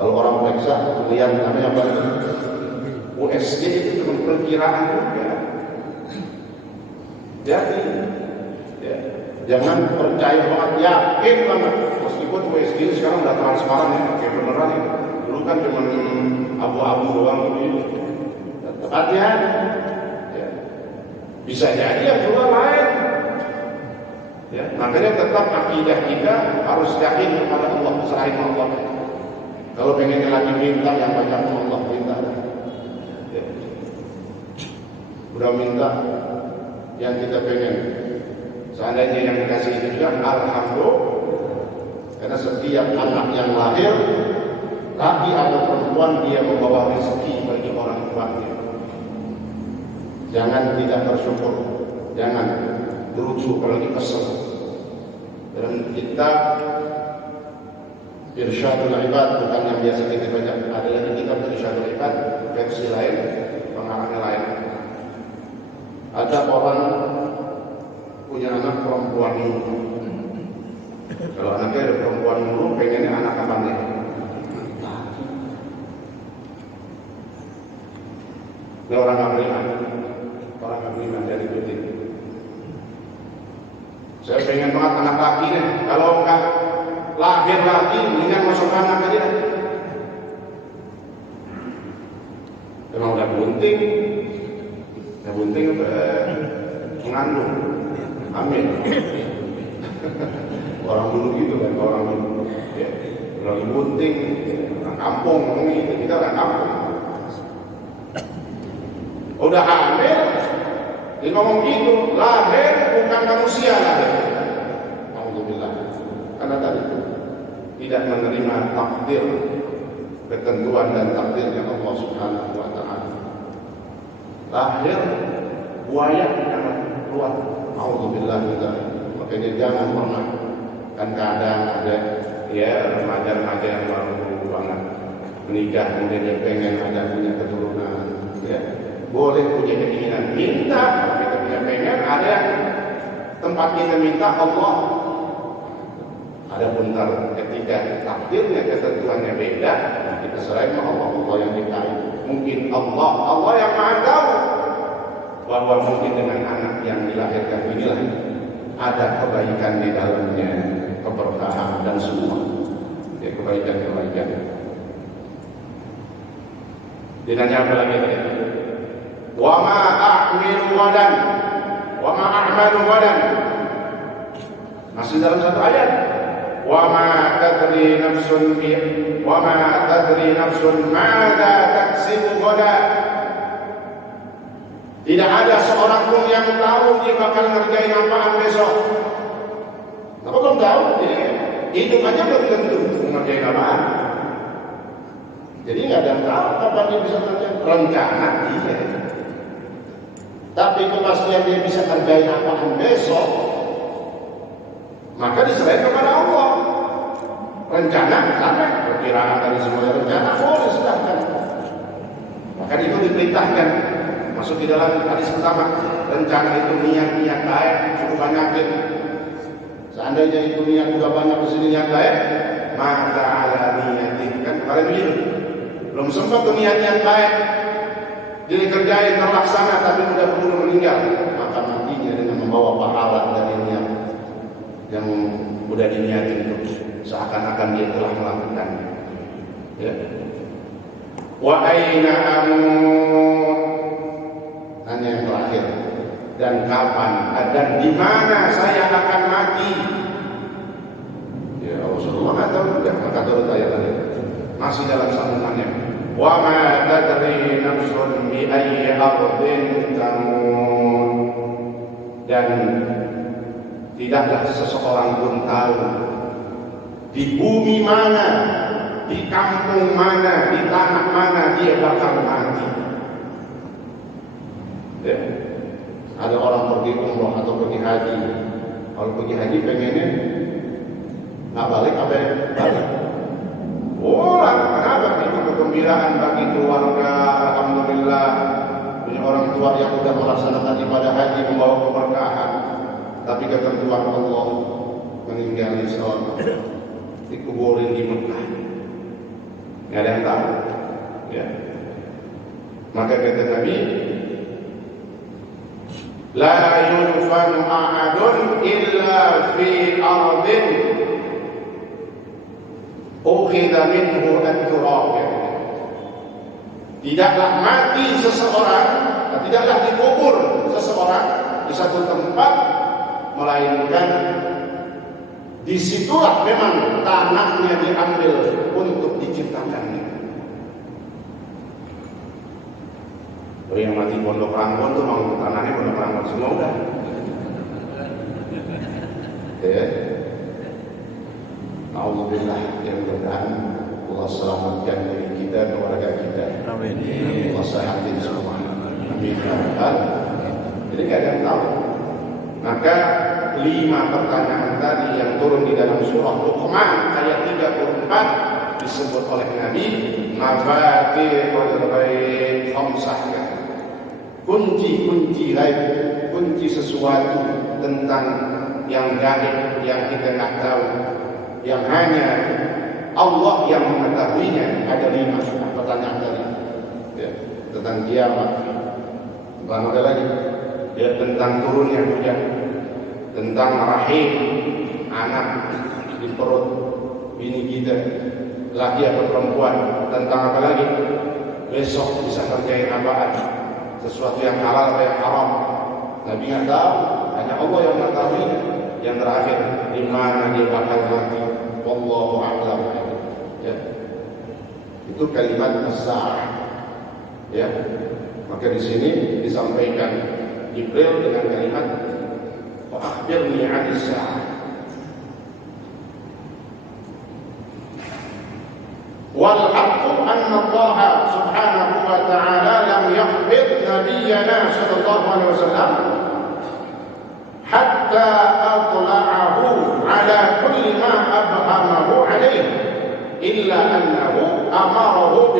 Kalau orang periksa lihat namanya apa? USG itu cuma perkiraan juga. Jadi ya, jangan percaya banget, yakin banget. Meskipun USG sekarang udah transparan ya, kayak beneran ya. Dulu kan cuma abu-abu doang begitu. Hati-hati. Ya. Bisa jadi yang keluar lain. Ya, makanya tetap akidah kita harus yakin kepada Allah, selain Allah. Kalau pengen lagi minta yang banyak Allah minta. Ya. Udah minta yang kita pengen. Seandainya yang dikasih itu juga alhamdulillah. Karena setiap anak yang lahir, laki atau perempuan, dia membawa rezeki bagi orang tuanya. Jangan tidak bersyukur, jangan berujuk kalau dikesel. Dalam kitab Irsyadul Ibad, bukan yang biasa kita baca, ada lagi kitab Irsyadul Ibad versi lain, pengarangnya lain. Ada orang punya anak perempuan mulu. Kalau anaknya ada perempuan mulu, pengennya anak apa nih? Ini orang nggak beriman, orang nggak beriman dari putih. Saya pengen banget anak laki nih. Kalau enggak lahir laki, mendingan masuk anak aja. Emang udah bunting, ya bunting mengandung, amin. Orang dulu gitu kan, orang dulu. Ya, lagi bunting, orang kampung ngomong gitu, kita orang kampung. Udah hamil, dia ngomong gitu, lahir bukan manusia lahir. Alhamdulillah. Karena tadi tidak menerima takdir, ketentuan dan takdirnya Allah Subhanahu wa Ta'ala. Lahir buaya yang keluar. Alhamdulillah kita. Makanya jangan pernah. Kan kadang ada ya remaja-remaja yang baru banget menikah, kemudian dia pengen ada punya keturunan. Ya. Boleh punya keinginan minta, kalau kita punya pengen ada tempat kita minta Allah. Ada bentar ketika takdirnya ketentuannya beda, kita selain Allah yang dikait. Mungkin Allah yang Maha tahu bahwa mungkin dengan anak yang dilahirkan inilah ada kebaikan di dalamnya, keberkahan dan semua ya, kebaikan-kebaikan. Dinanya apa lagi tadi? Wa ma a'milu wadan wa ma a'malu wadan. Masih dalam satu ayat. Wa ma tadri nafsun madza taksibu ghadan. Tidak ada seorang pun yang tahu dia bakal ngerjain apaan besok. Apa belum tahu? Hidup aja belum tentu ngerjain apaan. Jadi nggak ada yang tahu kapan dia bisa ngerjain. Rencana iya. Tapi kepastian dia bisa ngerjain apaan besok, maka diserahin kepada Allah. Rencana karena perkiraan dari semua rencana boleh silahkan. Maka itu diperintahkan masuk di dalam hadis pertama. Rencana itu niat baik cukup banyakin. Seandainya itu niat udah banyak kesini niat baik, maka ala niatin kan kalian begitu. Belum sempat tuh niat baik dikerjain terlaksana tapi udah buru meninggal, maka nantinya dengan membawa pahala dari niat yang udah diniatin itu seakan-akan dia telah melakukan. Ya. Wa aina amut, hanya yang terakhir, dan kapan dan di mana saya akan mati. Ya Rasulullah nggak tahu juga, maka turut ayat tadi masih dalam sambungannya. Wa ma tadri nafsun bi ayyi ardin tamut, dan tidaklah seseorang pun tahu di bumi mana, di kampung mana, di tanah mana dia bakal mati. Ya. Ada orang pergi umroh atau pergi haji. Kalau pergi haji pengennya nggak balik apa ya? Balik. Kenapa? Itu kegembiraan bagi keluarga. Alhamdulillah punya orang tua yang sudah melaksanakan ibadah haji membawa keberkahan. Tapi ketentuan Allah meninggal di sana, dikuburin di Mekah. nggak ada yang tahu. Ya. Maka kata Nabi, la yudfanu ahadun illa fi ardin ukhidha minhu at-turab. Tidaklah mati seseorang, tidaklah dikubur seseorang di satu tempat, melainkan disitulah memang tanahnya diambil untuk diciptakannya. Kalau yang mati Pondok Ranggon tuh mau tanahnya Pondok Ranggon semua udah. Ya. Alhamdulillah, yang mudah-mudahan Allah selamatkan diri kita, keluarga kita. Amin. Allah sehatin semua. Amin. Jadi nggak ada yang tahu. Maka 5 pertanyaan tadi yang turun di dalam surah Luqman ayat 34 disebut oleh Nabi mafatihul ghaib khamsah. Kunci-kunci gaib, kunci sesuatu tentang yang gaib yang kita nggak tahu, yang hanya Allah yang mengetahuinya. Ada 5 pertanyaan tadi. Ya, tentang kiamat. Bukan ada lagi. Ya, tentang turunnya hujan, tentang rahim anak di perut bini kita, laki atau perempuan, tentang apa lagi? Besok bisa kerjain apaan? Sesuatu yang halal atau yang haram. Nabi nggak tahu, hanya Allah yang mengetahuinya. Yang terakhir, di mana dia bakal mati? Wallahu a'lam. Ya. Itu kalimat as-sa'ah. Ya. Maka di sini disampaikan Jibril dengan kalimat wa akhbirni 'anis sa'ah. Wal haqqu anna Allah subhanahu wa ta'ala lam yakhbir nabiyyana sallallahu alaihi wasallam hatta atla'ahu ala kulli ma abhamahu alayhi illa annahu amarahu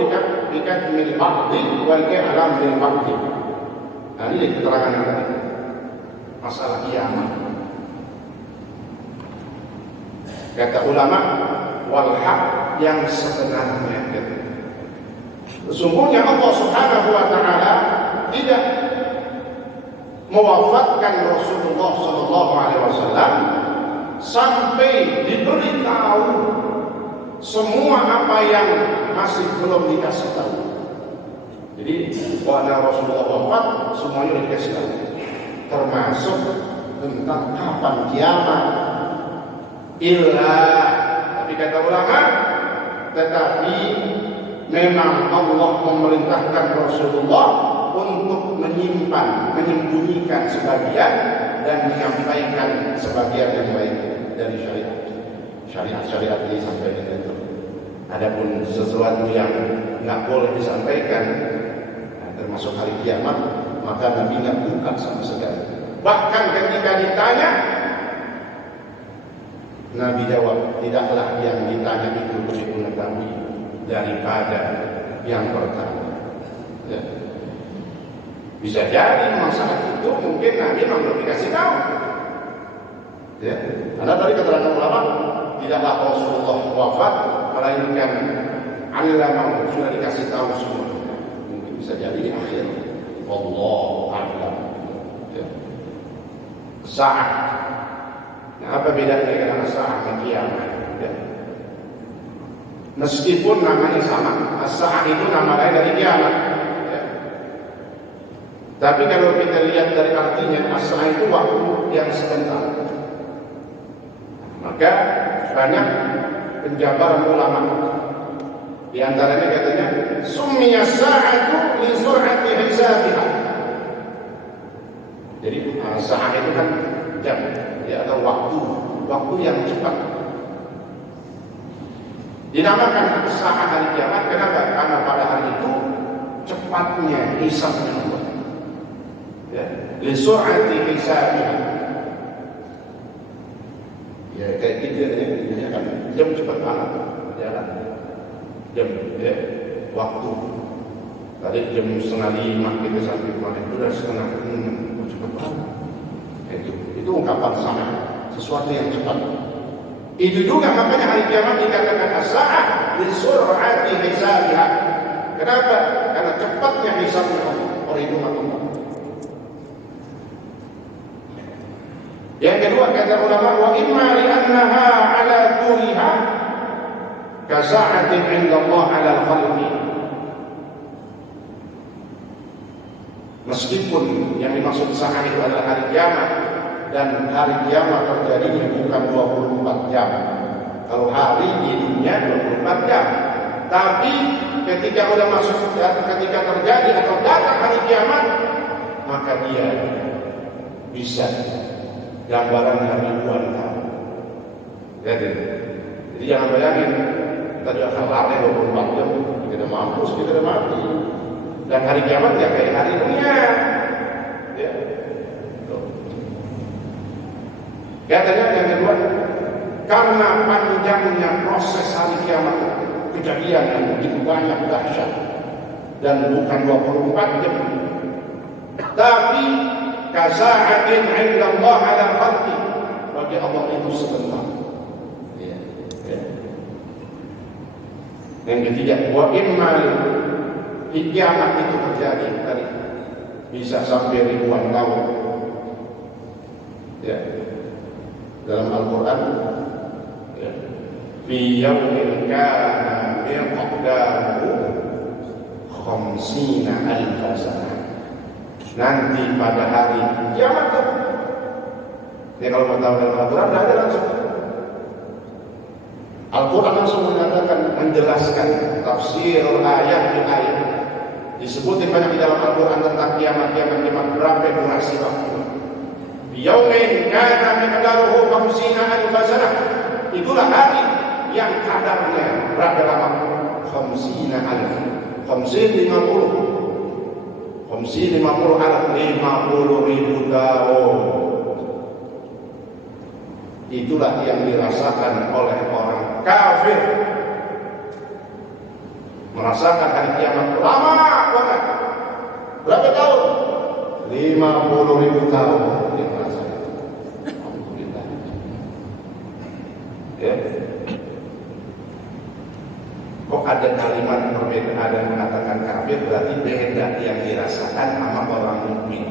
bikatmil ba'di wal i'lam bil ba'di. Nah, ini keterangan yang tadi masalah kiamat. Kata ulama, wal haq yang sebenarnya. Sesungguhnya Allah Subhanahu wa taala tidak mewafatkan Rasulullah sallallahu alaihi wasallam sampai diberitahu semua apa yang masih belum dikasih tahu. Jadi pada Rasulullah wafat semuanya dikasih tahu, termasuk tentang kapan kiamat. Tapi kata ulama, tetapi memang Allah memerintahkan Rasulullah untuk menyembunyikan sebagian dan menyampaikan sebagian yang lain dari syariat disampaikan itu. Adapun sesuatu yang nggak boleh disampaikan, termasuk hari kiamat, maka Nabi nggak buka sama sekali. Bahkan ketika ditanya, Nabi jawab, tidaklah yang ditanya itu lebih mengetahui daripada yang pertama. Ya. Bisa jadi masalah itu mungkin Nabi memang belum dikasih tahu. Ya. Karena tadi keterangan ulama, tidaklah Rasulullah wafat melainkan alama sudah dikasih tahu semua. Mungkin bisa jadi di akhir. Wallahu a'lam. Ya. Saat. Nah, apa bedanya dengan saat dan kiamat? Ya. Meskipun namanya sama, saat itu nama lain dari kiamat. Ya. Tapi kalau kita lihat dari artinya, saat itu waktu yang sebentar. Maka banyak penjabaran ulama. Di antaranya katanya, summiya sa'atu li sur'ati hisabiha. Jadi saat itu kan jam, ya, atau waktu yang cepat. Dinamakan saat hari kiamat. Kenapa? Karena pada hari itu cepatnya hisabnya Allah. Ya, li sur'ati hisabiha. Ya kayak gitu ya kan, jam cepat banget berjalan. Jam, ya, waktu. Tadi jam 4:30 kita sampai kemarin sudah 4:30, cepat banget. Itu ungkapan sama, sesuatu yang cepat. Itu juga makanya hari kiamat dikatakan as-sa'ah bisur'ati hisabiha. Kenapa? Karena cepatnya hisabnya perhitungan Allah. Yang kedua kata ulama, wa imma li annaha ala turiha kasa'atin 'inda Allah 'ala al-khalqi. Meskipun yang dimaksud saat itu adalah hari kiamat, dan hari kiamat terjadinya bukan 24 jam. Kalau hari di dunia 24 jam. Tapi ketika sudah masuk, ketika terjadi atau datang hari kiamat, maka dia bisa gambaran ribuan tahun. Jadi jangan bayangin tadi akan lari 24 jam, kita mampus, kita udah mati. Dan hari kiamat ya kayak hari dunia. Ya. Katanya yang kedua, karena panjangnya proses hari kiamat, kejadian yang begitu banyak dahsyat, dan bukan 24 jam, tapi kasa'atin 'inda Allah 'ala al-khalqi, bagi Allah itu sebentar. Ya. Ya. Yang ketiga, wa imma kiamat itu terjadi tadi bisa sampai ribuan tahun. Ya. Dalam Al-Quran, ya, fi yawmin kana miqdaruhu 50 alf sanah. Nanti pada hari kiamat itu. Ya kalau mau tahu dalam Al-Quran ada langsung. Al-Quran langsung mengatakan, menjelaskan tafsir ayat di ayat. Disebutin banyak di dalam Al-Quran tentang kiamat berapa durasi waktu. Yaumin kana miqdaruhu 50 alf sanah. Itulah hari yang kadarnya berapa lama? 50 alf. 50 alf 50.000 tahun. Itulah yang dirasakan oleh orang kafir. Merasakan hari kiamat lama banget. Berapa tahun? 50.000 tahun. Ya. Kok ada kalimat perbedaan, ada yang mengatakan kafir, berarti beda yang dirasakan sama orang mukmin.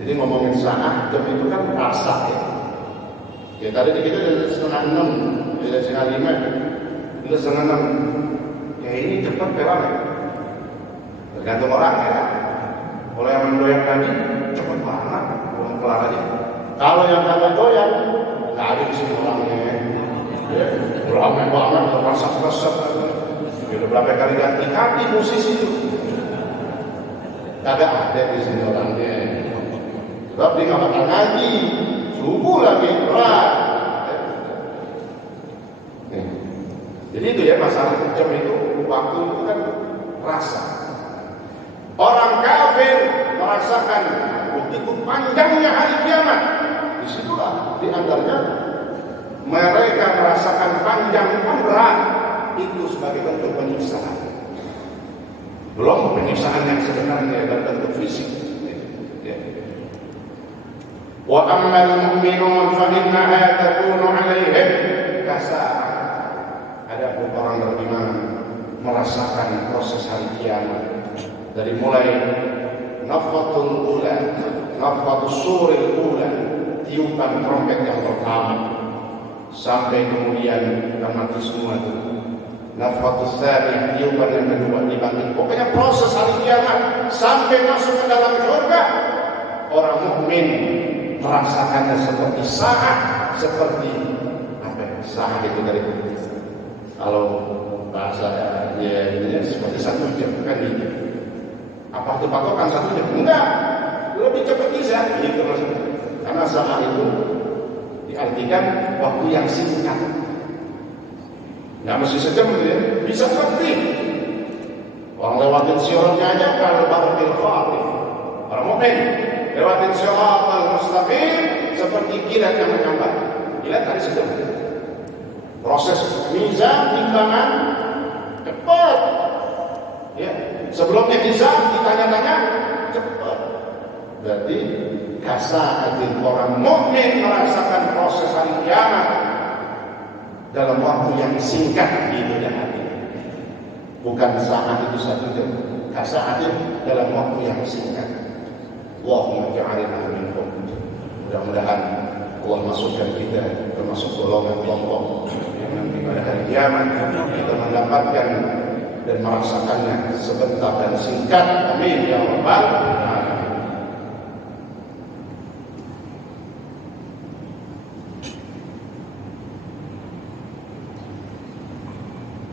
Jadi ngomongin saat jam itu kan rasa ya. Ya tadi kita udah 5:30, udah 5:30, udah 5:30. Ya ini cepat berapa? Tergantung orang ya. Kalau yang mendoyak tadi cepat banget, belum kelar aja. Kalau yang kagak doyak, nggak ada di sini orangnya. Ya, ramai banget, termasak-masak. Udah berapa kali ganti kaki musisi itu. Kagak ada di sini orangnya. Sebab dia nggak bakal ngaji, subuh lagi berat. Jadi itu ya masalah jam itu, waktu itu kan rasa. Orang kafir merasakan begitu panjangnya hari kiamat. Disitulah di antaranya mereka merasakan panjang pun berat, itu sebagai bentuk penyiksaan. Belum penyiksaan yang sebenarnya dalam bentuk fisik. Wa ammal mu'minun fa innaha takunu 'alaihim kasa'ah. Adapun orang beriman merasakan proses hari kiamat dari mulai nafhatul ula, nafhatus suril ula, tiupan trompet yang pertama, sampai kemudian kita mati semua itu. Nafhatus tsani, tiupan yang kedua dibangkit. Pokoknya proses hari kiamat sampai masuk ke dalam surga, orang mukmin merasakannya seperti saat, seperti apa? Saat itu dari kalau bahasa ya ini seperti 1 jam kan gitu. Apa itu patokan 1 jam? Enggak, lebih cepat bisa gitu maksudnya. Karena saat itu diartikan waktu yang singkat. Nggak mesti sejam gitu ya, bisa seperti orang lewatin siornya aja kalau barakil khatib. Orang mukmin lewatin siratal mustaqim seperti kilat yang menyambar. Kilat tadi sejam. Proses mizan timbangan cepat. Ya, sebelumnya hisab ditanya-tanya cepat. Berarti kasa'atin orang mukmin merasakan proses hari kiamat dalam waktu yang singkat di dunia hati. Bukan saat itu satu jam, saat itu dalam waktu yang singkat. Allahumma ja'alna minhum. Mudah-mudahan Allah masukkan kita termasuk golongan kelompok yang nanti pada hari kiamat kita mendapatkan dan merasakannya sebentar dan singkat. Amin ya rabbal alamin.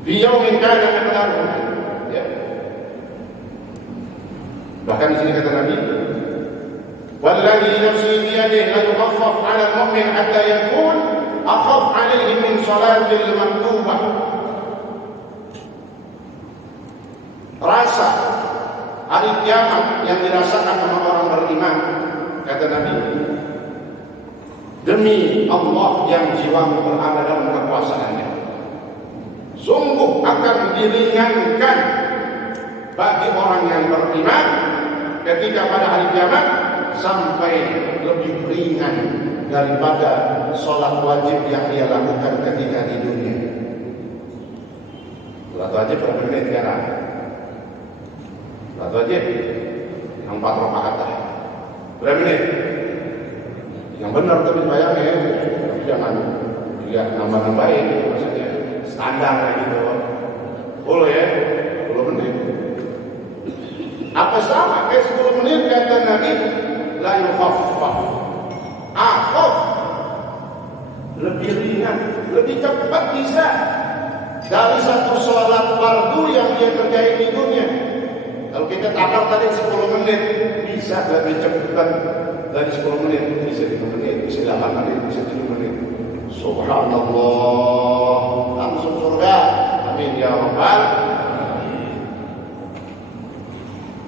Fi yaumin kana miqdaruhu, ya. Bahkan di sini kata Nabi, "Walladzi nafsi bi yadihi la yukhaffaf 'ala al-mu'min hatta yakun akhaf 'alaihi min salatil maktubah." Rasa hari kiamat yang dirasakan oleh orang beriman, kata Nabi, demi Allah yang jiwamu berada dalam kekuasaannya, sungguh akan diringankan bagi orang yang beriman ketika pada hari kiamat sampai lebih ringan daripada sholat wajib yang dia lakukan ketika di dunia. Sholat wajib berapa menit sekarang? Sholat wajib yang 4 rakaat berapa menit? Yang benar tapi bayangnya ya, jangan lihat nambah-nambahin maksudnya standar gitu. 10 ya, 10 menit. Apa sama kayak 10 menit kata Nabi, la yukhaffaf. Akhaf. Lebih ringan, lebih cepat bisa dari satu sholat fardu yang dia kerjain di dunia. Kalau kita tabrak tadi 10 menit, bisa lebih cepat dari 10 menit, bisa 5 menit, bisa 8 menit, bisa 7 menit. Subhanallah, langsung surga. Amin ya rabbal.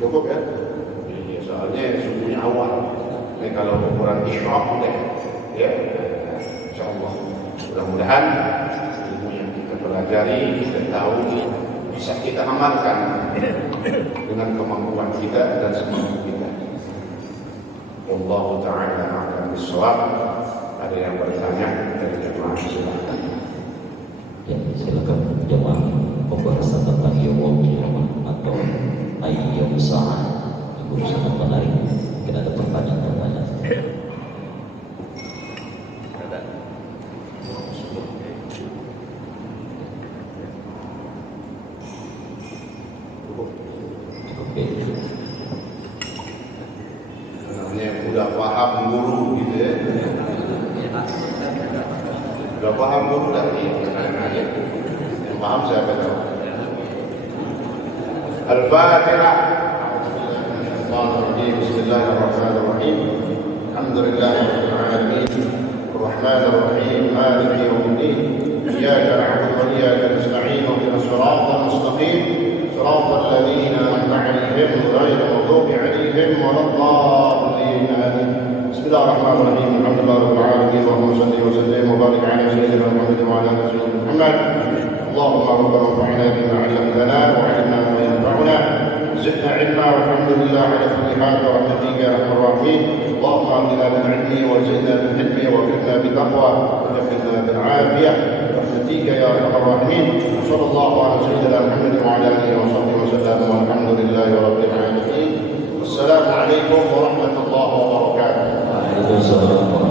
Cukup ya? Iya, soalnya subuhnya awal. Ini kalau ukuran isyraq udah, ya. Insyaallah. Mudah-mudahan ilmu yang kita pelajari, kita tahu, bisa kita amalkan dengan kemampuan kita dan semangat kita. Wallahu ta'ala a'lam bishawab. Ada yang bertanya dari jemaah silakan. Ya, silakan jemaah pembahasan tentang yaumul qiyamah atau ayyam sa'ah. Ibu sangat menarik. Mungkin ada pertanyaan-pertanyaan. Udah paham guru gitu ya. Udah paham guru dari yang paham siapa tahu. Al-Fatihah. Bismillahirrahmanirrahim. Alhamdulillahirabbil alamin. Arrahmanir rahim. Maliki yaumiddin. Iyyaka na'budu wa iyyaka nasta'in. Ihdinas siratal mustaqim. Siratal ladzina an'amta 'alaihim ghairil maghdubi 'alaihim waladdallin. Bismillahirrahmanirrahim. Alhamdulillahirabbil alamin. Allahumma shalli wa sallim wa barik 'ala sayyidina Muhammad wa 'ala ali sayyidina Muhammad. Allahumma rabbana anfa'na bima 'allamtana wa 'allimna ma yanfa'una. زدنا علما والحمد لله على كل حال برحمتك يا ارحم الراحمين. اللهم اغننا بالعلم وزدنا بالحلم وكفنا بالتقوى وكفنا بالعافيه برحمتك يا ارحم الراحمين. صلى الله على سيدنا محمد وعلى اله وصحبه وسلم والحمد لله رب العالمين. والسلام عليكم ورحمه الله وبركاته.